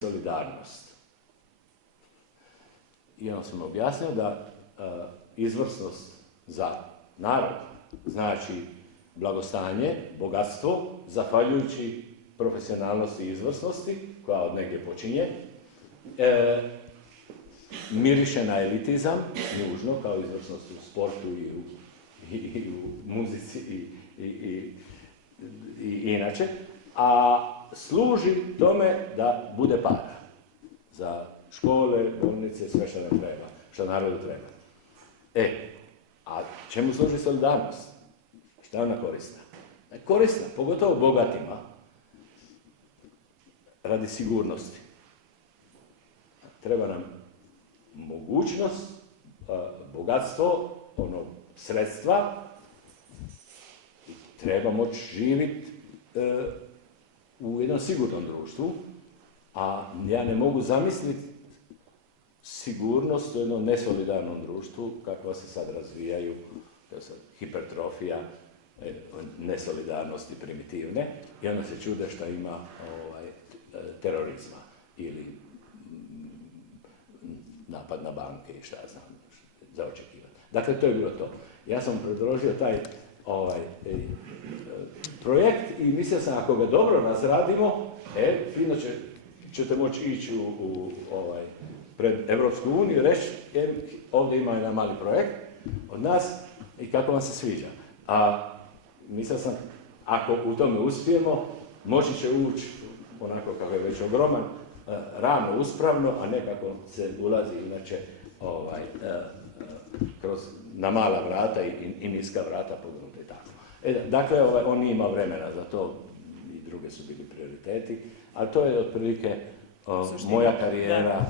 solidarnost. I on sam objasnio da izvrsnost za narod znači blagostanje, bogatstvo, zahvaljujući profesionalnosti i izvrsnosti, koja od negdje počinje, miriše na elitizam, nužno, kao izvrsnost u sportu i u muzici i inače, a služi tome da bude para za škole, bolnice, sve što nam treba, što narodu treba. A čemu služi solidarnost? Šta je ona korisna? Korisna, pogotovo bogatima, radi sigurnosti. Treba nam mogućnost, bogatstvo, sredstva, treba moći živjeti u jednom sigurnom društvu, a ja ne mogu zamisliti sigurnost u jednom nesolidarnom društvu, kakva se sad razvijaju, hipertrofija, nesolidarnosti primitivne, i onda se čude šta ima terorizma ili napad na banke i šta znam, za očekivati. Dakle, to je bilo to. Ja sam predložio taj projekt i mislio sam, ako ga dobro razradimo, fino ćete moći ići pred Evropsku uniju i reći, ovdje ima jedan mali projekt od nas i kako vam se sviđa. A mislio sam, ako u tome uspijemo, moći će ući onako kako je već ogroman, rano, uspravno, a ne kako se ulazi inače na mala vrata i niska vrata pognuta i tako. Dakle, on nije imao vremena za to, i druge su bili prioriteti, ali to je otprilike moja karijera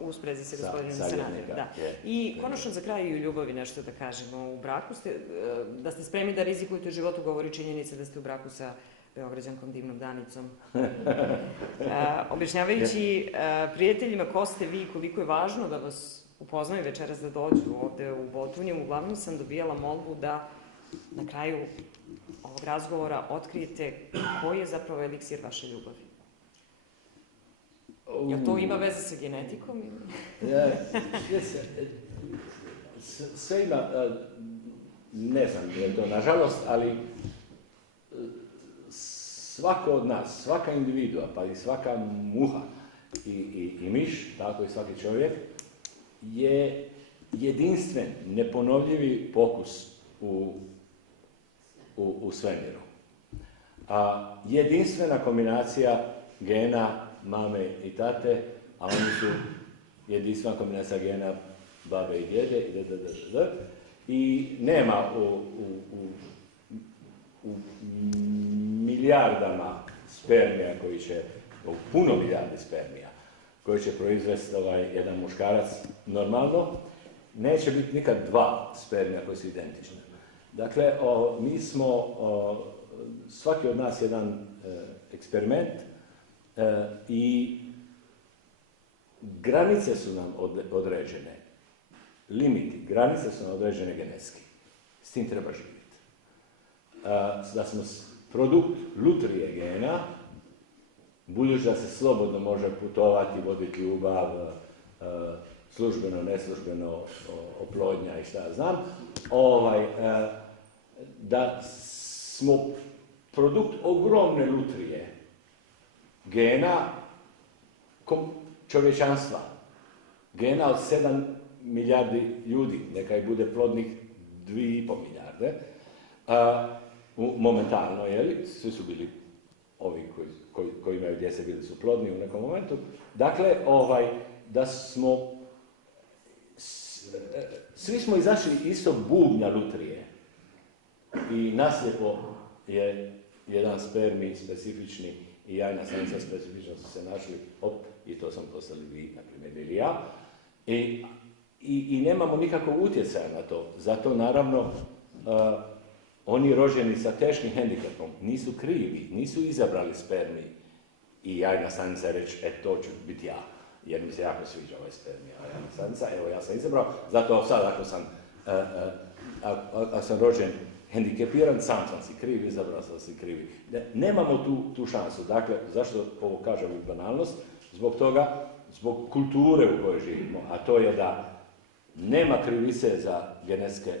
u sprezi sa gospodinom Sanaderom. I konačno za kraj i u ljubavi nešto da kažemo. U braku ste, da ste spremni da rizikujete u životu, govori činjenica da ste u braku sa Beograđankom divnom Danicom. Objašnjavajući prijateljima ko ste vi, koliko je važno da vas upoznaju večeras da dođu ovde u Botunju, uglavnom sam dobijala molbu da na kraju ovog razgovora otkrijete koji je zapravo eliksir vaše ljubavi. Jel to ima veze sa genetikom? Sve ima, ne znam je to nažalost, ali svako od nas, svaka individua, pa i svaka muha i miš, tako i svaki čovjek, je jedinstven, neponovljivi pokus u svemiru. Jedinstvena kombinacija gena mame i tate, a oni su jedinstvena kombinacija gena babe i djede i nema u milijardama spermija koji će, u puno milijardi spermija koji će proizvesti jedan muškarac normalno, neće biti nikad dva spermija koji su identični. Dakle, mi smo, svaki od nas jedan eksperiment i granice su nam određene, limiti, granice su nam određene genetski. S tim treba živjeti. Da smo produkt lutrije gena, budući da se slobodno može putovati, voditi ljubav, službeno, neslužbeno, oplodnja i šta ja znam, da smo produkt ogromne lutrije gena čovječanstva, gena od 7 milijardi ljudi, neka i bude plodnih 2,5 milijarde, momentalno, jeli, svi su bili ovi koji imaju djece, bili su plodni u nekom momentu. Dakle, da smo, svi smo izašli isto bubnja lutrije i naslijepo je jedan spermij specifični i jajna stanica specifično su se našli, i to sam postali vi, na primjer, ili ja, i nemamo nikakvog utjecaja na to. Zato, naravno, oni rođeni sa teškim hendikepom nisu krivi, nisu izabrali spermij i jajna stanica reći, to ću biti ja, jer mi se jako sviđa ovaj spermij, a jajna stanica, evo ja sam izabrao, zato sad ako sam rođen hendikepiran, sam sam si kriv, izabrao sam si krivi. Nemamo tu šansu. Dakle, zašto ovo kažem u banalnost? Zbog toga, zbog kulture u kojoj živimo, a to je da nema krivice za genetske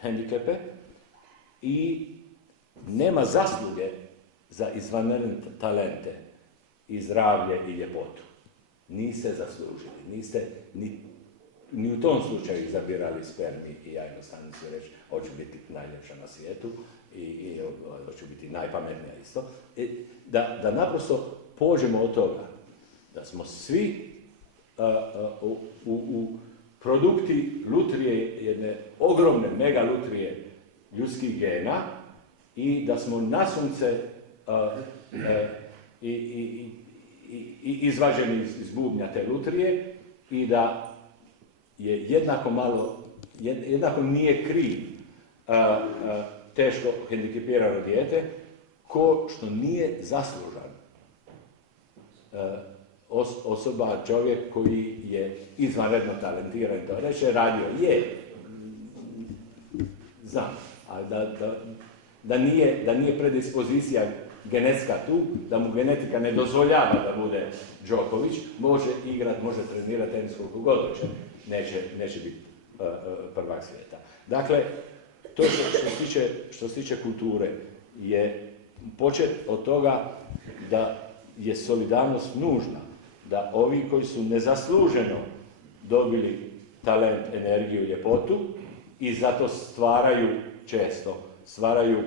hendikepe i nema zasluge za izvanredne talente i zdravlje i ljepotu. Niste zaslužili, niste ni u tom slučaju izabirali spermi i jajnu stanicu reći hoću biti najljepša na svijetu i hoću biti najpametnija isto. Da naprosto pođemo od toga da smo svi u produkti lutrije, jedne ogromne mega lutrije ljudskih gena i da smo nasumce izvađeni iz bubnja te lutrije i da je jednako nije kriv teško hendikepirano dijete ko što nije zaslužan osoba, čovjek koji je izvanredno talentiran, to reče radio, znam, ali da nije predispozicija genetska tu, da mu genetika ne dozvoljava da bude Đoković, može igrati, može trenirati tenis koliko god hoće, neće biti prvak svijeta. Dakle, to što se tiče kulture je počet od toga da je solidarnost nužna, da ovi koji su nezasluženo dobili talent, energiju i ljepotu i zato stvaraju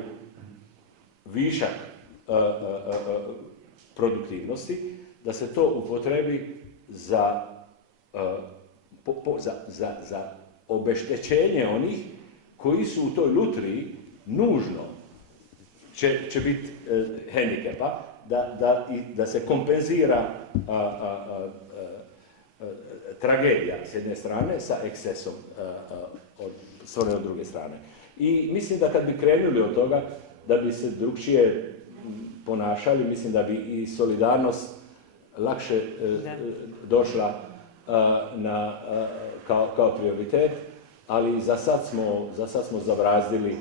višak produktivnosti, da se to upotrebi za obeštećenje onih koji su u toj lutriji nužno će biti hendikepa, da se kompenzira tragedija s jedne strane sa ekscesom s one od druge strane. I mislim da kad bi krenuli od toga, da bi se drukčije ponašali, mislim da bi i solidarnost lakše došla kao prioritet, ali za sad smo zabrazdili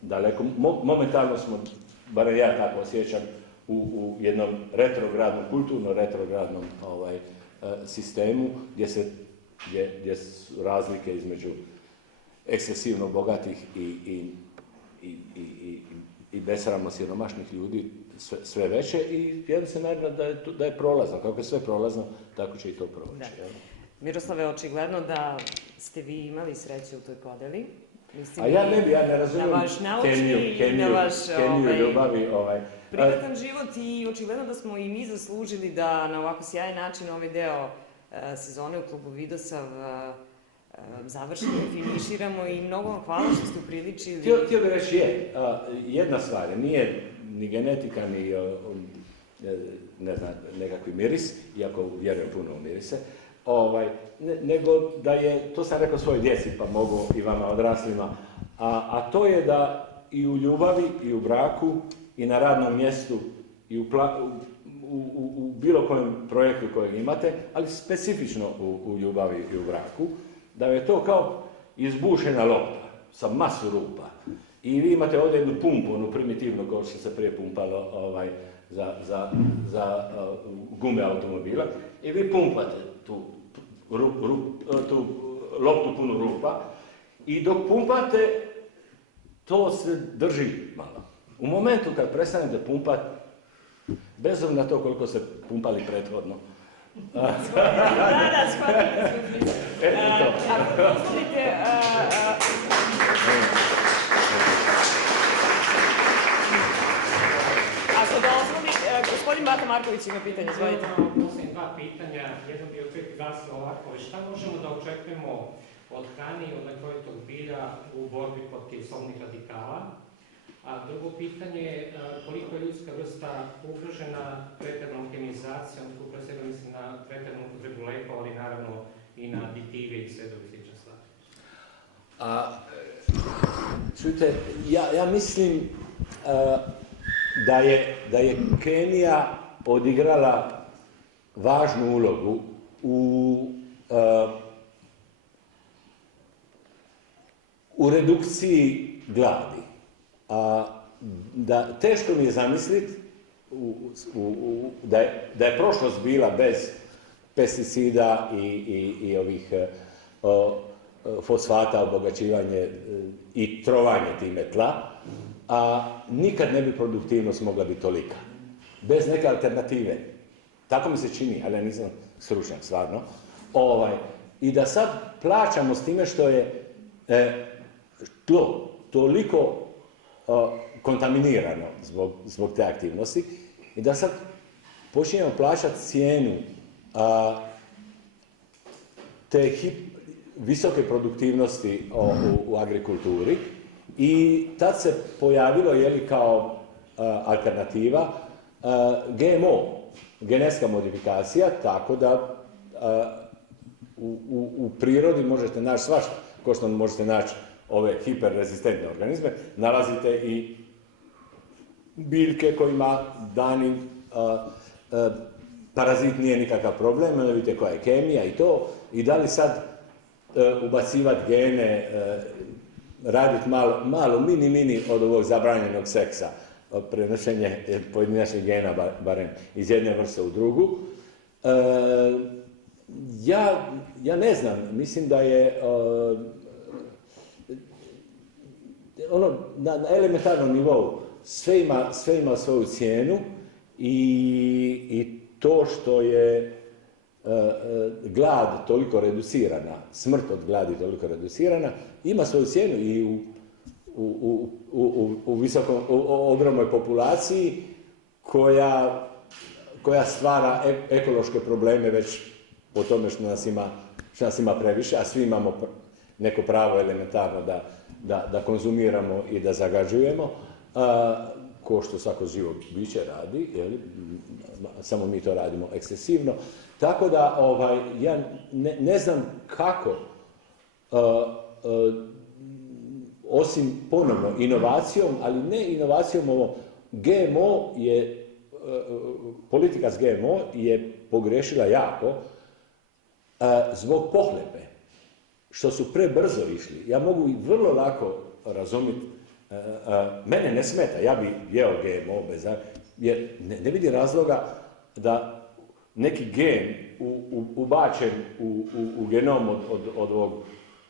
daleko. Momentalno smo, barem ja tako osjećam, u jednom kulturno retrogradnom sistemu gdje su razlike između ekscesivno bogatih i besramno siromašnih ljudi sve veće i ja se nadam da je prolazno. Kako je sve prolazno, tako će i to proći. Miroslave, očigledno da ste vi imali sreće u toj podeli. A ja ne razumijem kemiju ljubavi. Privatan život i očigledno da smo i mi zaslužili da na ovako sjajan način ovaj deo sezone u klubu Vidosav završimo, finiširamo i mnogo vam hvala što ste upriličili. Htio bih reći jedna stvar, nije ni genetika, ni nekakvi miris, iako vjerujem puno u mirise, nego da je, to sam rekao svojoj djeci, pa mogu i vama odraslima, a to je da i u ljubavi, i u braku, i na radnom mjestu, i u bilo kojem projektu kojeg imate, ali specifično u ljubavi i u braku, da je to kao izbušena lopta sa masu rupa. I vi imate ovdje jednu pumpu, onu primitivnu kao što se prije pumpalo za gume automobila, i vi pumpate tu loptu punu rupa i dok pumpate, to se drži malo. U momentu kad prestanete pumpati, bez obzira na to koliko se pumpali prethodno, shvatili. Ako dozvolite... Ako dozvolite, gospodin Bata Marković ima pitanje, izvolite. Posljednje dva pitanja, jedno bi glasilo ovako, šta možemo da očekujemo od hrane i od lekovitog bilja u borbi protiv sobnih radikala? A drugo pitanje je koliko je ljudska vrsta ugrožena preteranom kemizacijom, pre svega mislim na preteranu upotrebu lekova, ali naravno i na aditive i sve druge slične stvari. Čujte, ja mislim da je kemija odigrala važnu ulogu u redukciji gladi. Da teško mi je zamisliti da je prošlost bila bez pesticida i ovih fosfata, obogaćivanje i trovanje time tla, a nikad ne bi produktivnost mogla biti tolika. Bez neke alternative. Tako mi se čini, ali ja nisam stručnjak, stvarno. I da sad plaćamo s time što je tlo toliko kontaminirano zbog te aktivnosti i da sad počinjemo plaćati cijenu te visoke produktivnosti u agrikulturi i tad se pojavilo, kao alternativa, GMO, genetska modifikacija, tako da u prirodi možete naći svašta, kao što možete naći ove hiperrezistentne organizme, nalazite i biljke kojima dani parazit nije nikakav problem, vidite koja je kemija i to, i da li sad ubacivati gene, raditi malo mini od ovog zabranjenog seksa, prenošenje pojedinačnih gena, barem iz jedne vrste u drugu. Ja ne znam, mislim da je na elementarnom nivou sve ima svoju cijenu i to što je glad toliko reducirana, smrt od gladi toliko reducirana, ima svoju cijenu i u ogromnoj populaciji koja stvara ekološke probleme već po tome što nas ima previše, a svi imamo neko pravo elementarno da konzumiramo i da zagađujemo, ko što svako živo biće radi, samo mi to radimo ekscesivno. Tako da ja ne znam kako, osim ponovno inovacijom, ali ne inovacijom GMO je, politika s GMO je pogrešila jako zbog pohlepe, što su prebrzo išli. Ja mogu i vrlo lako razumjeti, mene ne smeta, ja bi jeo GMO jer ne vidi razloga da neki gen ubačen u genom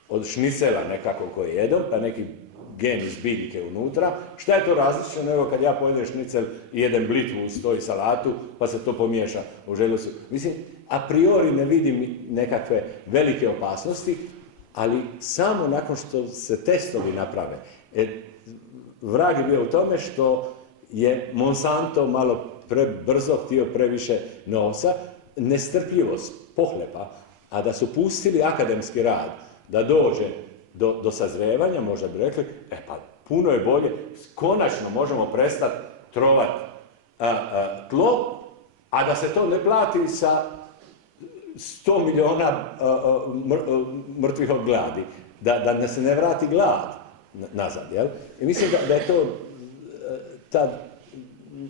od šnicela nekako koji jedom, pa neki gen iz biljke unutra. Šta je to različno nego kad ja pojedem šnicel i jedem blitvu uz to i salatu, pa se to pomiješa u želucu. Mislim, a priori ne vidim nekakve velike opasnosti, ali samo nakon što se testovi naprave. Vrag je bio u tome što je Monsanto malo prebrzo htio previše novca, nestrpljivost, pohlepa, a da su pustili akademski rad, da dođe do sazrevanja, možda bi rekli, pa puno je bolje, konačno možemo prestati trovat tlo, a da se to ne plati sa 100 miliona mrtvih od gladi, da se ne vrati glad nazad, jel? I mislim da je to ta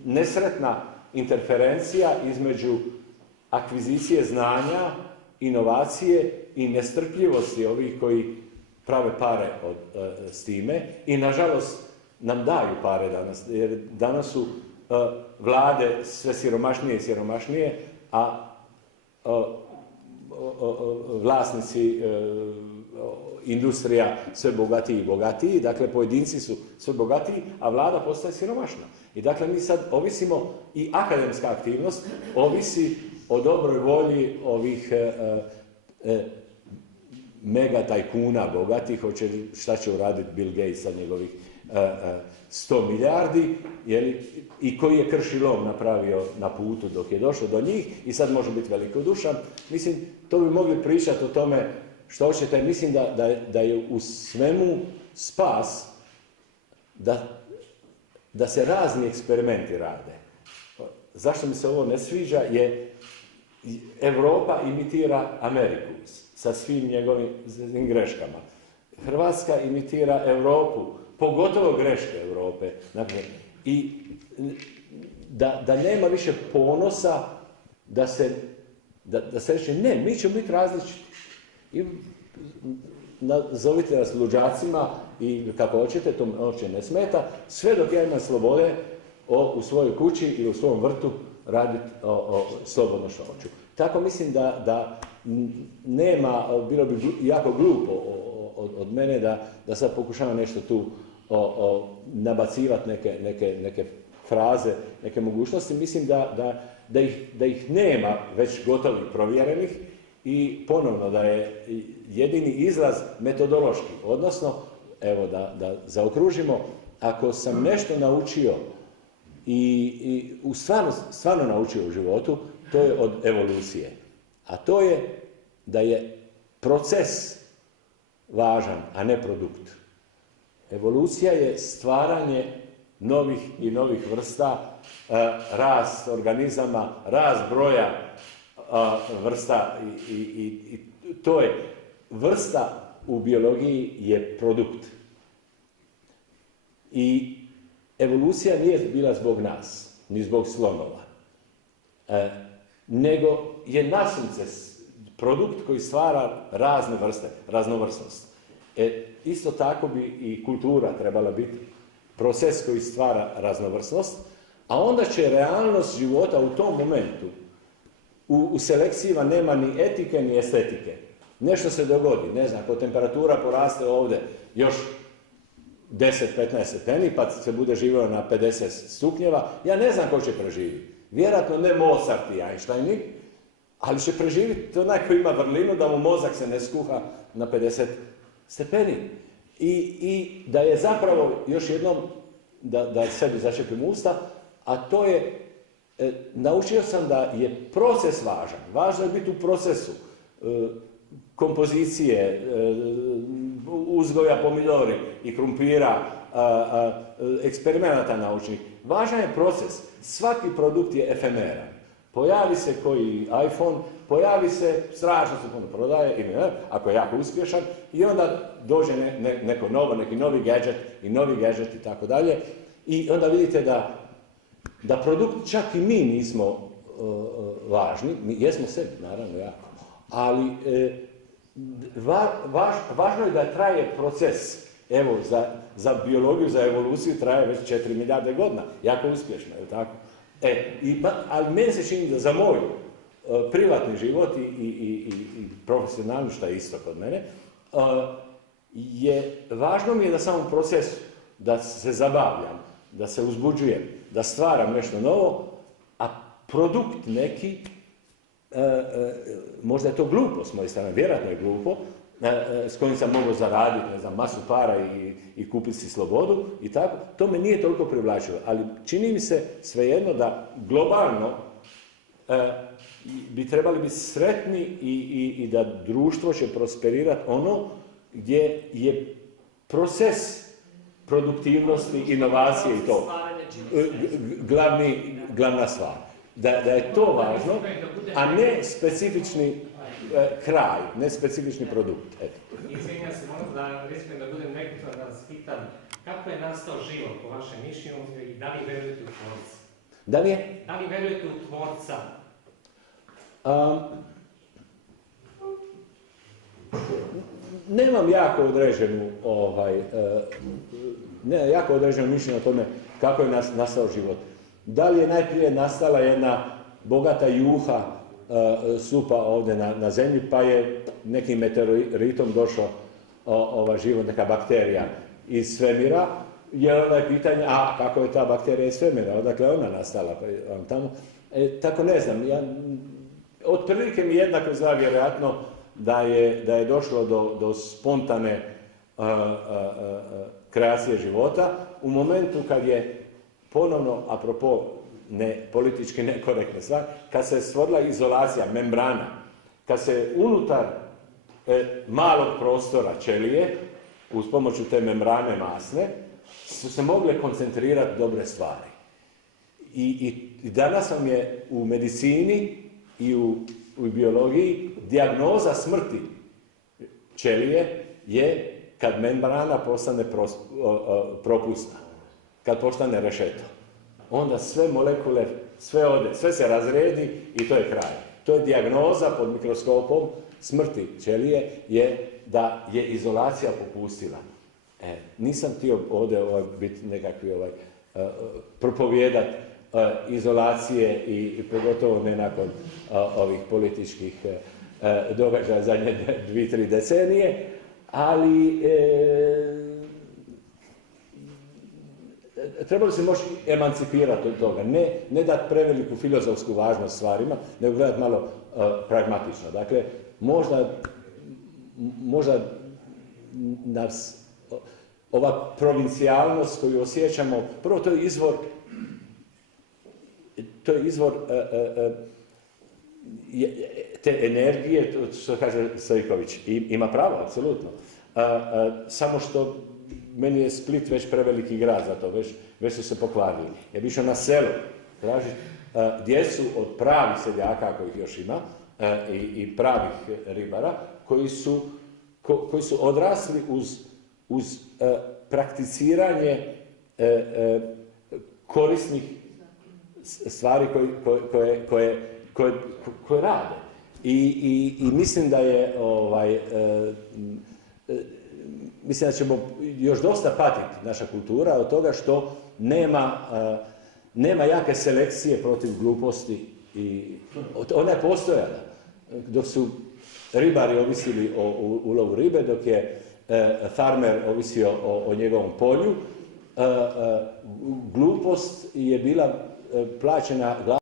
nesretna interferencija između akvizicije znanja, inovacije i nestrpljivosti ovih koji prave pare s time i nažalost nam daju pare danas, jer danas su vlade sve siromašnije i siromašnije, a vlasnici industrija sve bogatiji i bogatiji, dakle pojedinci su sve bogatiji, a vlada postaje siromašna. I dakle mi sad ovisimo, i akademska aktivnost ovisi o dobroj volji ovih mega tajkuna bogatih, šta će uraditi Bill Gates sa njegovih 100 milijardi, i koji je kršilom napravio na putu dok je došao do njih i sad može biti velikodušan. Mislim, to bi mogli pričati o tome što hoćete. Mislim da je u svemu spas da se razni eksperimenti rade. Zašto mi se ovo ne sviđa je Europa imitira Ameriku sa svim njegovim greškama. Hrvatska imitira Europu, pogotovo greške Europe. Dakle, i da nema više ponosa da se reče, ne, mi ćemo biti različiti. I nazovite nas luđacima i kako hoćete, to me uopće ne smeta, sve dok ja imam slobode u svojoj kući ili u svom vrtu raditi slobodno što hoću. Tako mislim da nema, bilo bi jako glupo od mene da sad pokušavam nešto tu nabacivati neke fraze, neke mogućnosti. Mislim da ih nema već gotovih provjerenih i ponovno da je jedini izlaz metodološki. Odnosno, evo da zaokružimo, ako sam nešto naučio i stvarno naučio u životu, to je od evolucije. A to je da je proces važan, a ne produkt. Evolucija je stvaranje novih i novih vrsta, rast organizama, rast broja vrsta i to je vrsta u biologiji je produkt. I evolucija nije bila zbog nas, ni zbog slonova, nego je nasumice produkt koji stvara razne vrste, raznovrsnost. Isto tako bi i kultura trebala biti proces koji stvara raznovrsnost, a onda će realnost života u tom momentu, u selekcijama nema ni etike ni estetike. Nešto se dogodi, ne znam, ako temperatura poraste ovdje još 10-15 stepeni, pa se bude živjelo na 50 stupnjeva, ja ne znam ko će preživjeti. Vjerojatno ne Mozart i Einsteini, ali će preživjeti onaj koji ima vrlinu da mu mozak se ne skuha na 50 stepeni. I da je zapravo, još jednom, da sebi začepim usta, a to je, naučio sam da je proces važan. Važno je biti u procesu kompozicije, uzgoja pomidori i krumpira, eksperimenata naučnih. Važan je proces. Svaki produkt je efemeran. Pojavi se koji iPhone, pojavi se, strašno se puno prodaje, ako je jako uspješan, i onda dođe neko novo, neki novi gadget i tako dalje. I onda vidite da produkt, čak i mi nismo važni, mi jesmo sebi, naravno jako, ali važno je da traje proces. Evo, za biologiju, za evoluciju traje već 4 milijarde godina, jako uspješno, je li tako? Ali meni se čini da za moj privatni život i profesionalni, što je isto kod mene, važno mi je da sam u procesu, da se zabavljam, da se uzbuđujem, da stvaram nešto novo, a produkt neki, možda je to glupo s moje strane, vjerojatno je glupo, s kojim sam mogao zaraditi, ne znam, masu para i kupiti si slobodu i tako, to me nije toliko privlačilo, ali čini mi se svejedno da globalno bi trebali biti sretni i da društvo će prosperirati ono gdje je proces produktivnosti, inovacije i to glavna stvar. Da je to važno, a ne specifični kraj, ne specifični produkt. Izvinjam se, moram da riskujem da budem nekako da vas pitam, kako je nastao život po vašem mišljenju i da li verujete u tvorca? Da li je? Da li verujete u tvorca? Nemam jako određeno mišljenje o tome kako je nastao život. Da li je najprije nastala jedna bogata juha supa ovdje na zemlji, pa je nekim meteoritom došao život, neka bakterija iz svemira, jer onda je pitanje, a kako je ta bakterija iz svemira, odakle ona nastala tamo. Tako ne znam, otprilike mi jednako zna vjerojatno da je došlo do spontane kreacije života u momentu kad je ponovno, apropo politički nekorektne stvari, kad se stvorila izolacija, membrana, kad se unutar malog prostora ćelije, uz pomoću te membrane masne, su se mogle koncentrirati dobre stvari. I danas vam je u medicini i u biologiji dijagnoza smrti ćelije je kad membrana postane propusna, kad postane rešeto. Onda sve molekule, sve ode, sve se razredi i to je kraj. To je dijagnoza pod mikroskopom smrti ćelije, je da je izolacija popustila. Nisam htio ovdje biti nekakvi propovijedat izolacije i pogotovo ne nakon ovih političkih događaja zadnje 2-3 decenije, ali trebalo se moći emancipirati od toga, ne dati preveliku filozofsku važnost stvarima, nego gledati malo pragmatično. Dakle, možda nas ova provincijalnost koju osjećamo, prvo to je izvor te energije, što kaže Stojković, ima pravo, apsolutno. Samo što meni je Split već preveliki grad za to, već su se pokvarili. Ja bi išao na selo, tražiti djecu od pravih seljaka, kojih još ima, i pravih ribara, koji su odrasli uz prakticiranje korisnih stvari koje rade. I mislim da je mislim da ćemo još dosta patiti naša kultura od toga što nema jake selekcije protiv gluposti. Ona je postojala. Dok su ribari ovisili o ulovu ribe, dok je farmer ovisio o njegovom polju, glupost je bila plaćena